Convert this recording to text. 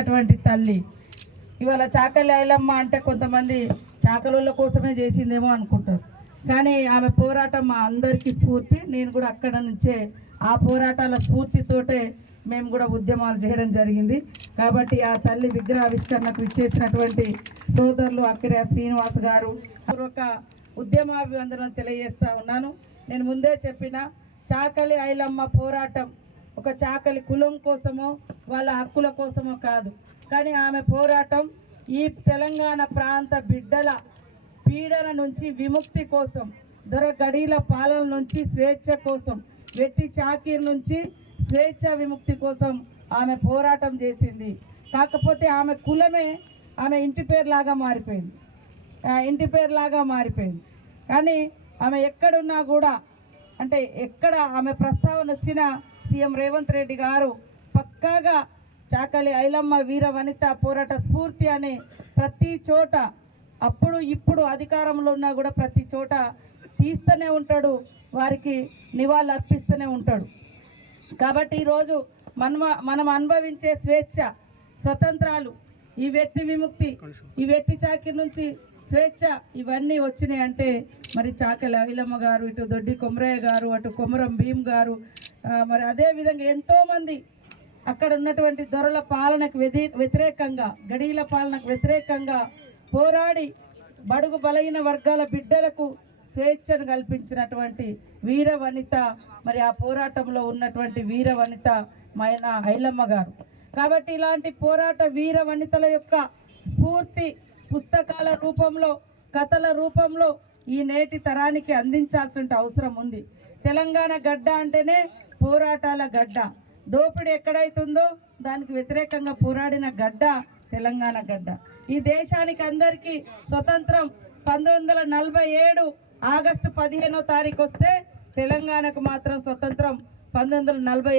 అటువంటి తల్లి. ఇవాళ చాకలి ఐలమ్మ అంటే కొంతమంది చాకలోళ్ళ కోసమే చేసిందేమో అనుకుంటారు, కానీ ఆమె పోరాటం మా అందరికీ స్ఫూర్తి. నేను కూడా అక్కడ నుంచే ఆ పోరాటాల స్ఫూర్తితోటే మేము కూడా ఉద్యమాలు చేయడం జరిగింది. కాబట్టి ఆ తల్లి విగ్రహావిష్కరణకు ఇచ్చేసినటువంటి సోదరులు అక్కిరా శ్రీనివాస్ గారు ఒక ఉద్యమాభివందనం తెలియజేస్తా ఉన్నాను. నేను ముందే చెప్పిన చాకలి ఐలమ్మ పోరాటం ఒక చాకలి కులం కోసమో వాళ్ళ హక్కుల కోసమో కాదు, కానీ ఆమె పోరాటం ఈ తెలంగాణ ప్రాంత బిడ్డల పీడన నుంచి విముక్తి కోసం, దొరగడీల పాలన నుంచి స్వేచ్ఛ కోసం, వెట్టి చాకీర్ నుంచి స్వేచ్ఛ విముక్తి కోసం ఆమె పోరాటం చేసింది. కాకపోతే ఆమె కులమే ఆమె ఇంటి పేరులాగా మారిపోయింది. కానీ ఆమె ఎక్కడున్నా కూడా, అంటే ఎక్కడ ఆమె ప్రస్తావన వచ్చినా సీఎం రేవంత్ రెడ్డి గారు పక్కాగా చాకలి ఐలమ్మ వీర వనిత పోరాట స్ఫూర్తి అని ప్రతి చోట, అప్పుడు ఇప్పుడు అధికారంలో ఉన్నా కూడా ప్రతి చోట తీస్తూనే ఉంటాడు, వారికి నివాళులు అర్పిస్తూనే ఉంటాడు. కాబట్టి ఈరోజు మనం అనుభవించే స్వేచ్ఛ, స్వతంత్రాలు, ఈ వెట్టి విముక్తి, ఈ వెట్టి చాకిరి నుంచి స్వేచ్ఛ ఇవన్నీ వచ్చినాయి అంటే మరి చాకలి ఐలమ్మ గారు, ఇటు దొడ్డి కొమరయ్య గారు, అటు కొమరం భీమ్ గారు, మరి అదేవిధంగా ఎంతోమంది అక్కడ ఉన్నటువంటి దొరల పాలనకు వ్యతిరేకంగా, గడీల పాలనకు వ్యతిరేకంగా పోరాడి బడుగు బలహీన వర్గాల బిడ్డలకు స్వేచ్ఛను కల్పించినటువంటి వీర వనిత, మరి ఆ పోరాటంలో ఉన్నటువంటి వీర వనిత మైన ఐలమ్మ గారు. కాబట్టి ఇలాంటి పోరాట వీర వనితల యొక్క స్ఫూర్తి పుస్తకాల రూపంలో, కథల రూపంలో ఈ నేటి తరానికి అందించాల్సిన అవసరం ఉంది. తెలంగాణ గడ్డ అంటేనే పోరాటాల గడ్డ. దోపిడీ ఎక్కడైతుందో దానికి వ్యతిరేకంగా పోరాడిన గడ్డ తెలంగాణ గడ్డ. ఈ దేశానికి అందరికీ స్వతంత్రం 1947 ఆగస్టు 15వ తారీఖు వస్తే తెలంగాణకు మాత్రం స్వతంత్రం 1940